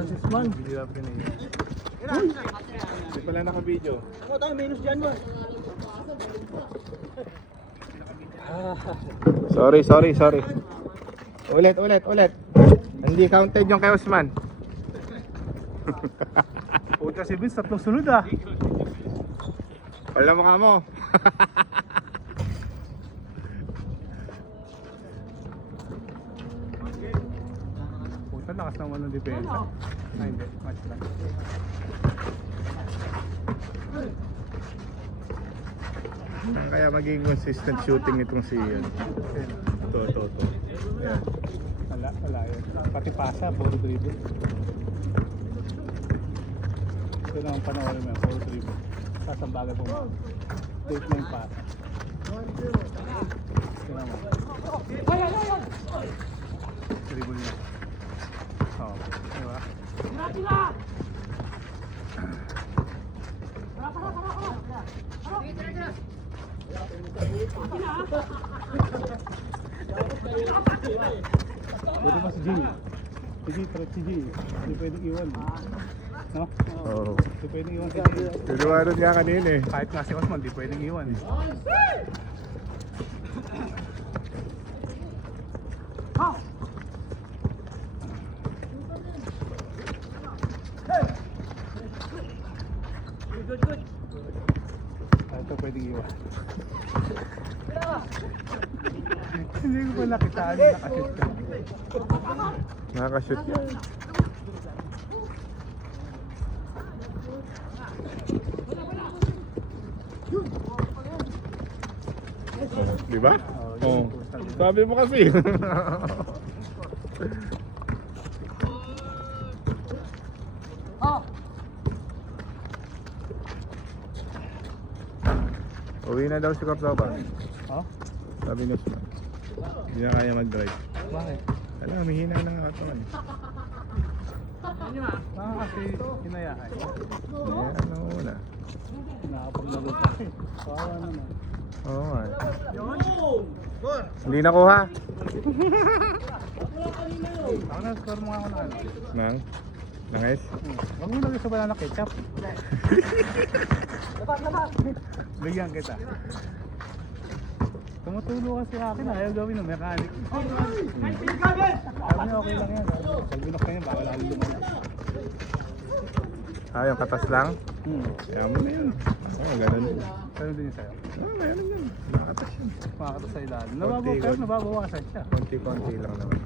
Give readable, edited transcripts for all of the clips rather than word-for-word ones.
Francis man. Hindi lang pinaiwan. Hindi pala naka-video. Ako tayo, minus dyan mo. Sorry. Ulit. Hindi counted yung kay Osman. Puta si Vince, tatlong sunod ah. Wala mukha mo. Puta, lakas naman ng depensa. Ay, hindi. Match lang. Kaya maging consistent shooting itong si to. Yan. Wala yun. Pati pasa, puro dribble. Ito naman panoorin mo, puro dribble. Sasambagan po mo. Take na yung pasa. Ito naman. Dribble niya. Oo. Diba? Buti pa si G. Si G. Hindi pwedeng iwan. No? Oo. Hindi pwedeng iwan si G. Tinawaran niya kanina eh. Kahit nga si Osman, hindi pwedeng iwan. Ito pwedeng iwan. Hindi ko pa nakitaan na nakashoot ka. Nakaka-shoot yan. Diba? Oo. Sabi mo kasi. Uwi na daw si Cordoba. Oh? Sabi ni Osman. Hindi na kaya mag-drive. Bakit? Alam, humihina ng katawan. Baka kasi hinayaan. Ayan, ano muna. Nakakapaglaro pa eh. Kawawa naman. Oo nga. Hindi nakuha. Ako na, score mo nga ako na ano. Nang? Nangis? Huwag mo lagay sa banana ketchup. Bigyan kita. Tumutulo kasi akin, ayaw gawin ng mechanic. Sabi niya okay lang yan. Pag binok ka niya, baka lalo lumalas. Ah, yung katas lang? Kaya mo na yun. Oo, ganun din. Ganun din yung sa'yo. Oo, meron yun. Nakatas yun. Makakata sa ilalim. Konti, Pero nababawasan siya. Konti-konti lang naman.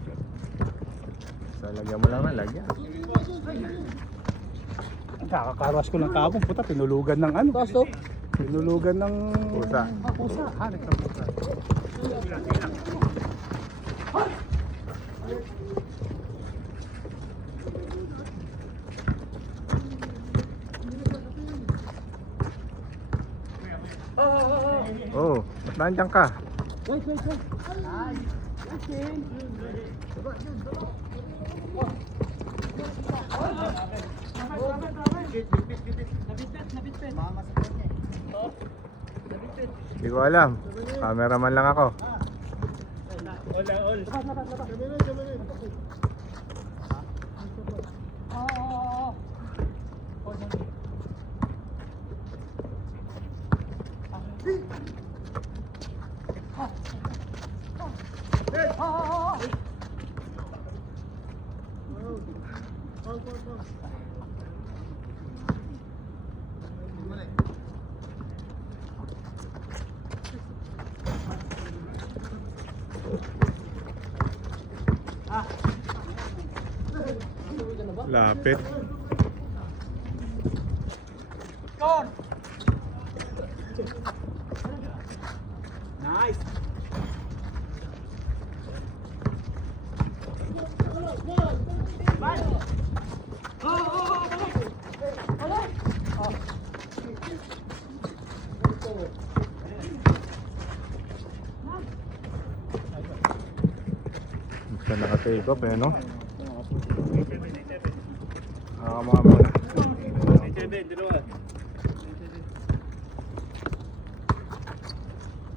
So, lagyan mo lang na, lagyan. Kakakarwas ko ng kapong. Puta, pinulugan ng ano. Pinulugan ng... Pusa. Pusa. Hanik ng pusa. Oo, ba't nandiyan ka? Hindi ko alam. Cameraman lang ako. Lapit. Nice! Basta naka-take off eh, no? Mga muna.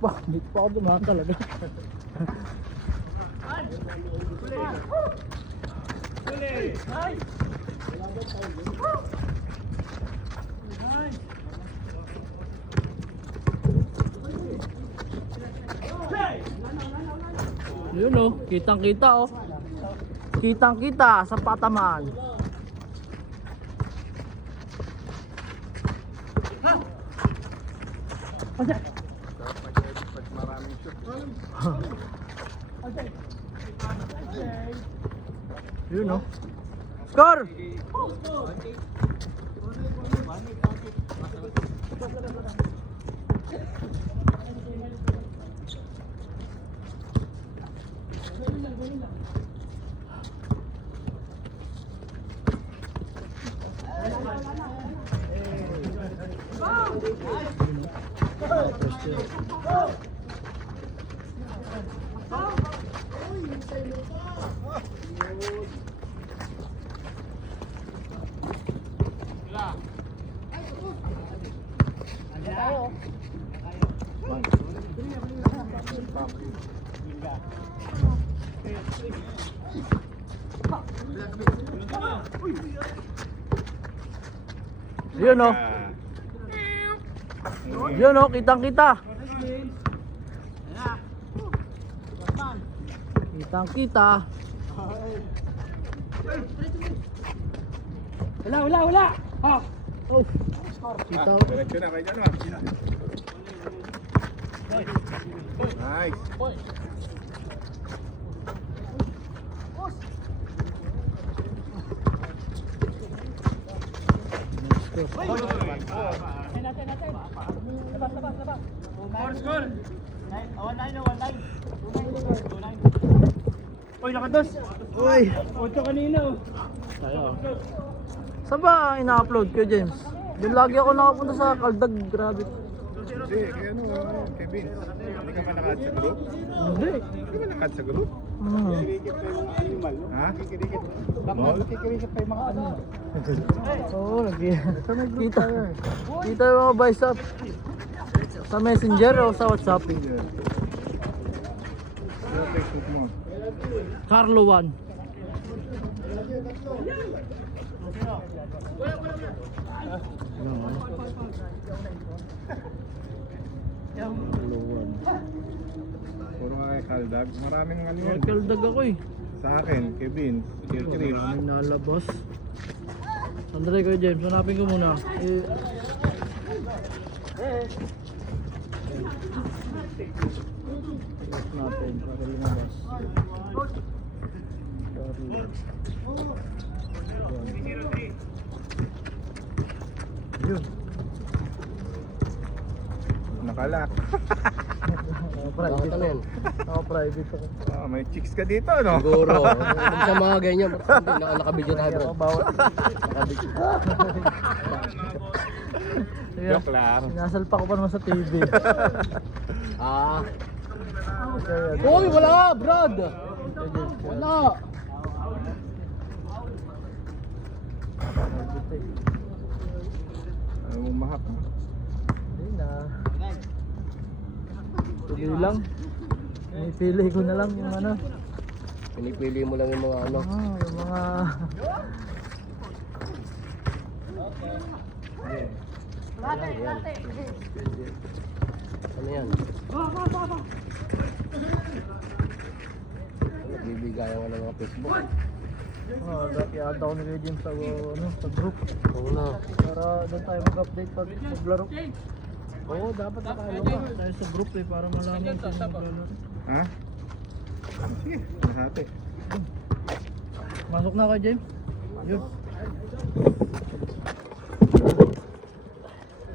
Wah, dito pa ako dumaan talaga. Yun oh, kitang kita oh. Kitang kita sa pataman. Pag maraming shoot. Yun oh. Score! Yun oh. Yun oh, kitang kita. Kitang kita. Wala. Ha. Oh. Kita. Diretso na kayo dyan. Nice. Oy, nakados. Uy. 8 kanina. Tayo. Saan ba ina-upload ko, James? Doon lagi ako nakapunta sa Kaldag, grabe. Hindi, kaya ano, Kevin. Hindi ka ba nakad sa group? Hindi. Hindi ka ba nakad sa group? Kikirikit pa yung mga animal, no? Ha? Kikirikit. Kikirikit pa yung mga ano. Oo, kita. Kita yung mga bicep. Sa Messenger o sa WhatsApp? Kaya text shoot mo. Carlo 1. Puro nga kay Kaldag. Maraming ano yun. Kaldag ako eh. Sa akin, Kevin. Kirkiril. May nalabas. Andre ko James, hanapin ko muna. Natin para lumabas. Yun. Nakalak. Private na yan. Private ako. Ah, may chicks ka dito, no? Siguro. Sa mga ganyan, nakabidyo tayo bro. Bawal. Joke lang. Sinasalpa ko pa naman sa TV. Ah. Uy, wala Brad! Wala! Ano mo mahak? Hindi na. Tuloy lang. Pinipili ko na lang yung ano. Pinipili mo lang yung mga ano. Yung mga... Ano yan? Bibigay ang mga Facebook. Kaya daw ni James sa, sa group. Oo na. Para doon tayo mag-update pag maglaro. Oo, dapat nakalo ka. Tayo sa group eh, para malaman kung maglalaro. Ha? Sige, nahati. Masok na ka, James? Yun.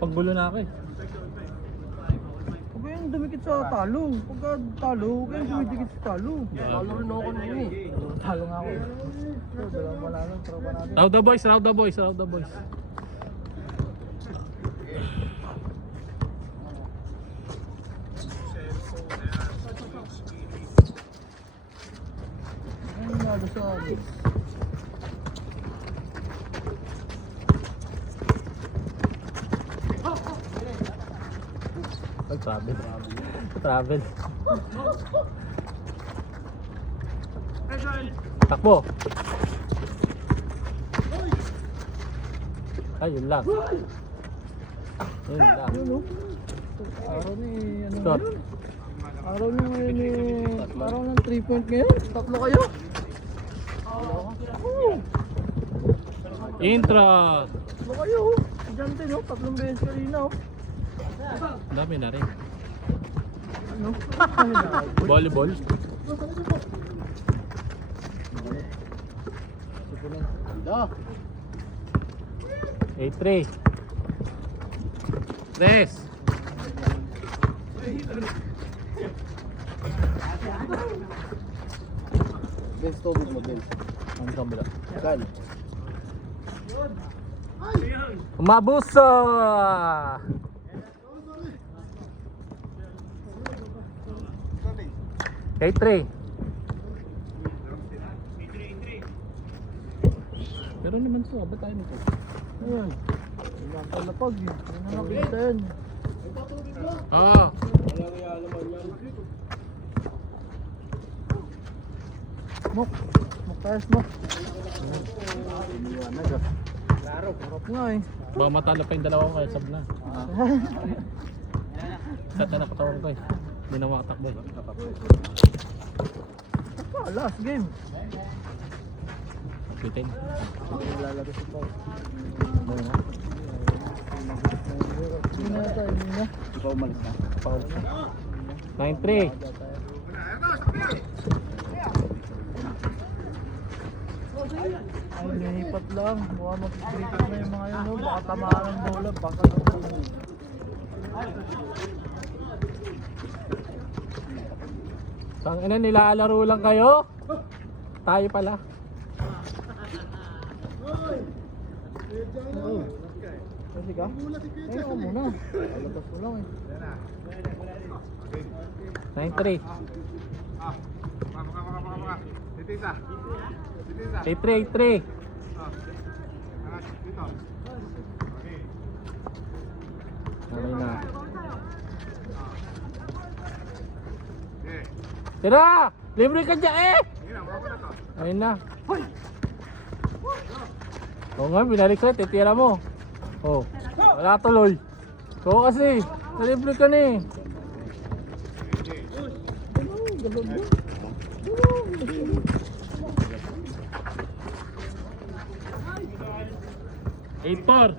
Pagbulo na ako eh. Huwag kayong dumikit sa talo. Pagka talo, huwag kayong dumidikit sa talo. Talo rin ako nun eh. Talo nga ako eh. So, dalawang malalang, tropa natin. Round the boys, round the boys, round the boys. Ano nga gusto natin? Travel. Travel. Takbo. Ay, yun lang. Yun lang. Ano? Araw ni ano Stop. yun? Araw nyo ngayon araw ng 3 point ngayon. Tatlo kayo. Intro! Tatlo kayo. Diyan din oh. 3 beses kanina oh. Ang dami na rin. Ano? Volleyball. Ganda. 8-3. Tres. Best tubig mo, Ben. Ang kabila. Saan? Mabuso! 8-3. Pero naman to, ba't tayo nito? Ayun. Ang palapag eh. Ano na nakita yan? Oo. Smoke. Smoke tayo, smoke. Harap nga eh. Baka matalo pa yung dalawa ko kaya sab na. Sat na nakatawan ko eh. Hindi na makatakbo eh. Last game. Bitin. Lalabas ito. Hindi na tayo, hindi na. Ikaw umalis na. Foul. 9-3. Ay, linipat lang. Mukha mag-break na yung mga yun. Baka tamaan ng bola. Baka lang. Tang ina, nilalaro lang kayo? Tayo pala. Kasi ka? Ay, ako muna. Lalabas mo lang eh. 9-3. 8-3. Okay na. Tira! Libre ka dyan eh! Ayun na. Oo nga, binalik ko. Titira mo. Oh, wala tuloy. Oo kasi. Libre ka na eh. Eight four.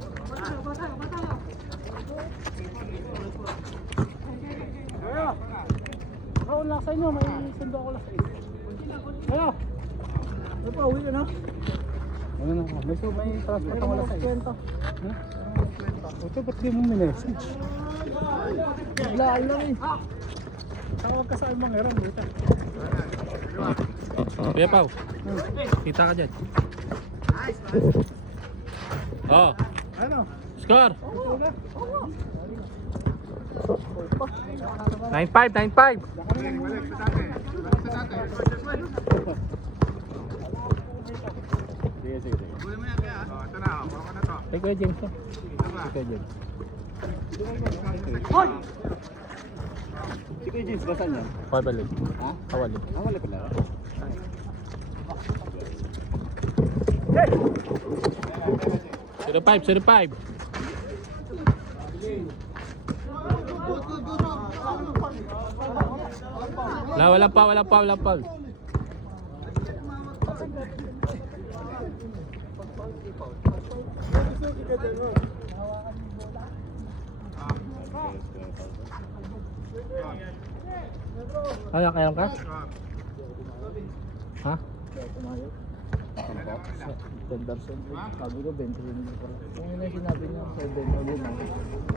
Ako lang sa inyo, may sundo ako lang sa inyo. Ano? Ano pa, uwi ka na? Ano na? May transport ako lang sa inyo. Ito, ba't di mo minessage? Biglaan lang eh. Tawag ka sa ibang erang dito. Kuya Pao, kita ka dyan. Oh, Ano? score! 9-5, 9-5. Balik sa dati. Balik sa dati. Sige, sige, sige. Huli mo yan, kaya. Ito na, baka na to. Ay, Kuya James to. Kuya James. Si Kuya James, basan yan? Pabalik. Ha? Kawalik. Ang wala pala. 05. Wala pa. Kaya ka? Ha? Tenderson. Sabi ko, 20 rin ko. Kung yun yung sinabi niya, 7 o yun.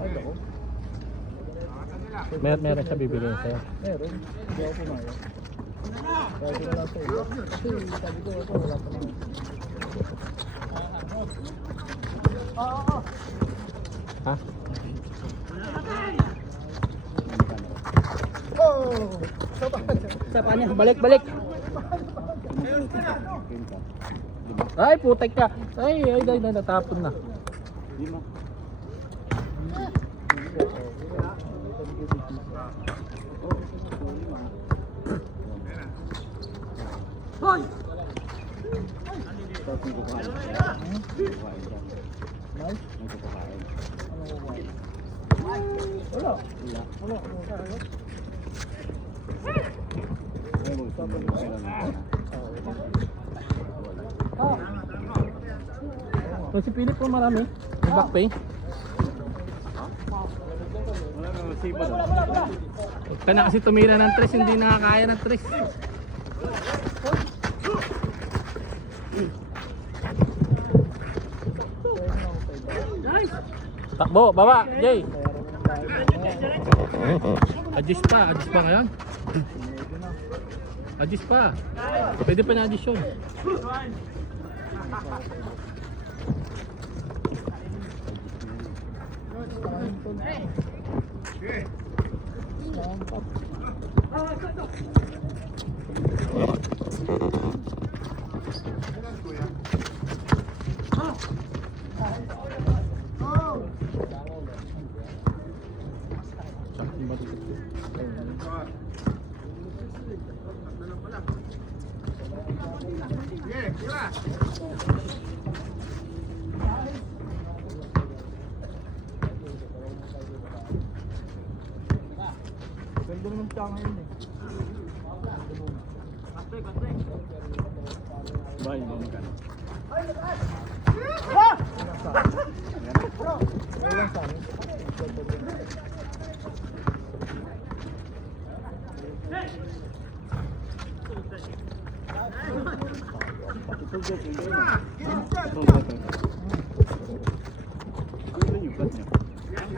Ay, ako. Meron siya bibigyan sa'yo. Meron. Hindi ako pumayag. Kaya wala sa iyo. Kasi sabi ko, ito wala pa naman. Ha? Sa paanya? Balik. Ay, putek ka. Ay, natapon na. Lima. Hoy! Tapos may kukuhain. Kukuhain ka. May? May kukuhain. Ano ko ba? Wala. Kung si Philip po marami. May back pay. Wala nang resibo daw. Huwag ka na kasi tumira ng tres, hindi nakakaya ng tres. Takbo, baba, Jay. Adjust pa ngayon. Adjust pa. Pwede pa na addition. Sige, tira. Ganda naman siya ngayon eh. Bye, mama ka. Walang sa amin.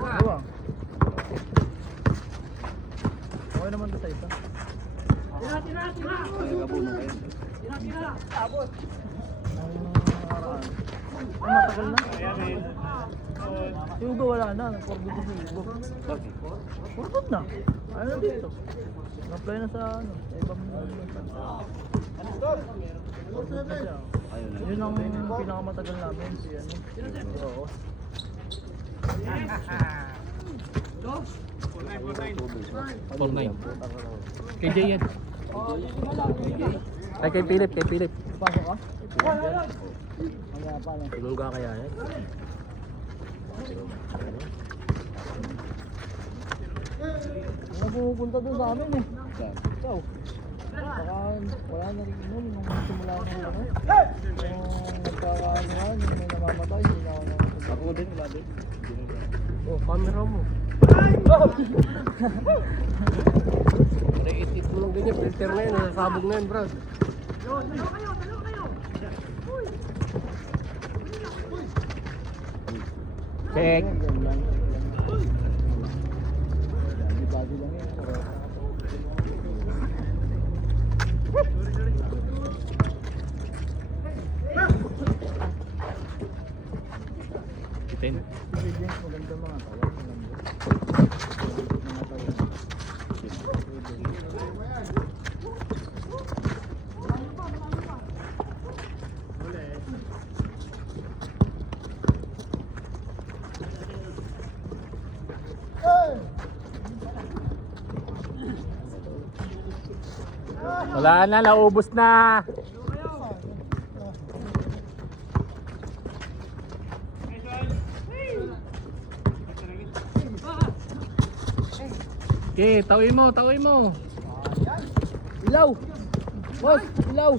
Diba? Okay naman to sa isa. Ay, matagal na. Yung Ugo wala na. Nag-forgot na si Ugo. Forgot na. Ano na dito? Nag-apply na sa ano. Sa ibang forgot na siya. Yun ang pinakamatagal namin. Si ano. Oo. For 9. Kay Jay yan. Ay, kay Philip, kay Philip. Pasok ka? Kaya paano? Tulungga kaya yan. Ano pupunta doon sa amin eh? Ikaw. Baka wala na rin inom nung simula ng ano. Nung nagkakaanoan, yung may namamatay, hindi na ako nakapunta. Ako din, wala din. Oh, camera mo. Naiitit mo lang ganyan, filter na yun, nasasabog na yun, bro. Check. Body lang yun. Itin. Si James, maganda mga tawag. Wala na, naubos na. Okay, tawin mo, tawin mo. Ilaw! Boss! Ilaw!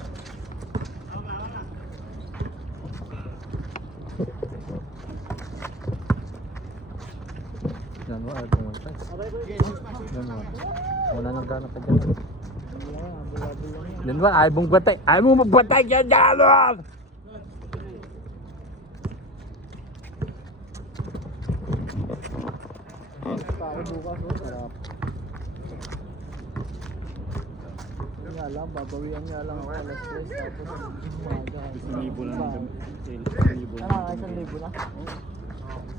Yan mo, ayaw pumunta. Yan mo. Wala nang gana pa dyan. Yan ba, ayaw mong batay. Ayaw mong magbatay kaya dyan, Lord! Tayo bukas, oh. Sarap. Yun nga lang, babawian nga lang ako alas 3 tapos umaga. 1,000 lang kami. 1,000 1,000 na?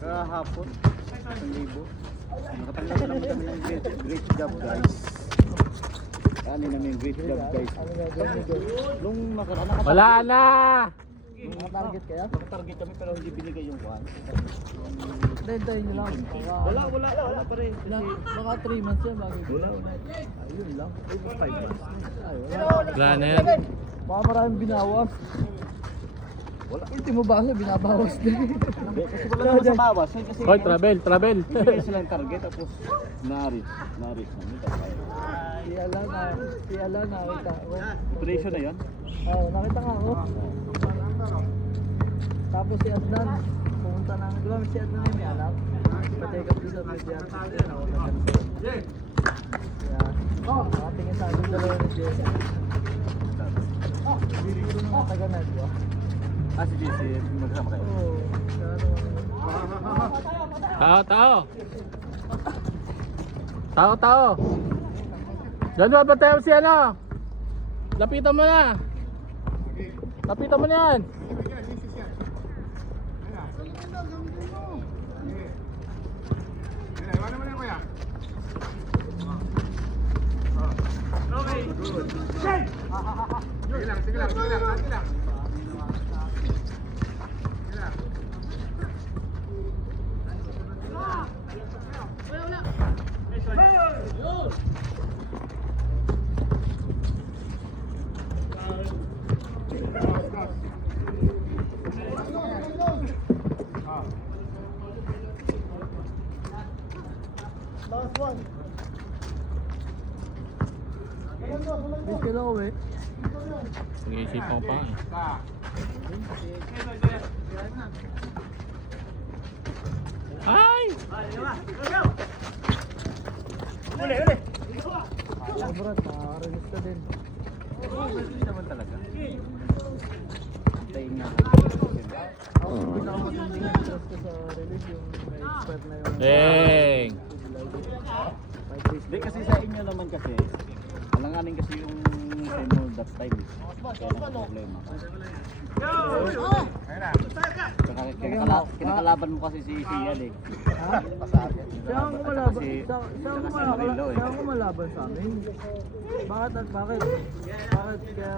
Kahapon, 1,000. Nakatanggap naman kami ng great job, guys. Kani namin great job, guys. Ano gagawin nyo doon? Nung nakaraan, Wala na! Nakatarget kaya? nakatarget kami pero hindi binigay yung one. Hintayin nyo lang. Wala pa rin. Baka 3 months yan bago wala. Ayun lang. 5 months. Ay, wala. Wala na yan. Baka maraming binawas. Wala. Ultimo ba kasi binabawas din. Kasi wala naman sa bawas. Kasi Hoy, travel. binigay silang target tapos na-reach namin. Si Ala nakita ko. Operation na yan. Oo, nakita nga ako. Tapos si Adnan, pumunta namin. Di ba si Adnan ay may anak? Pa-check up dito, may diyan. Ako na ganito. Kaya, nakatingin sa akin dalawa ni Jesse. Siguro na matagal na, di ba? Ah, si JC, magsama kayo. Oo. Tao. Tao. Diyan ba tayo si ano? Lapitan mo na. Lapitan mo na yan. Hindi sila uwi. Pag-iisipan ko pa eh. Ay! Sobrat, nakaka-release ka din. Hindi naman talaga. Antayin nga. Ako, pinakamatinding interest ko sa release yung may expert na yung... Deng! Hindi kasi sa inyo naman kasi, alanganin kasi yung same that time. Kaya naka-problema ka. Kinakalaban mo kasi si Ian eh. Ha? Siya ang kumalaban. Kasi- Siya ang kumalaban sa amin. Bakit? Bakit kaya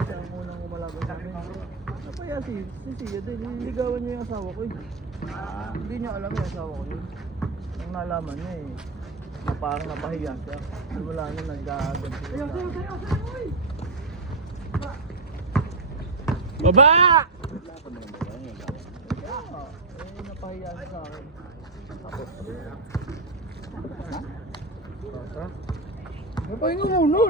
siya ang unang kumalaban sa amin? Napaya si Sia din. Niligawan niya yung asawa ko eh. Hindi niya alam yung asawa ko yun. Ang nalaman niya eh. Na parang napahiya siya. Wala niya nag-aagad siya. Baba! Napahiya siya sa akin. Napahinga mo, no?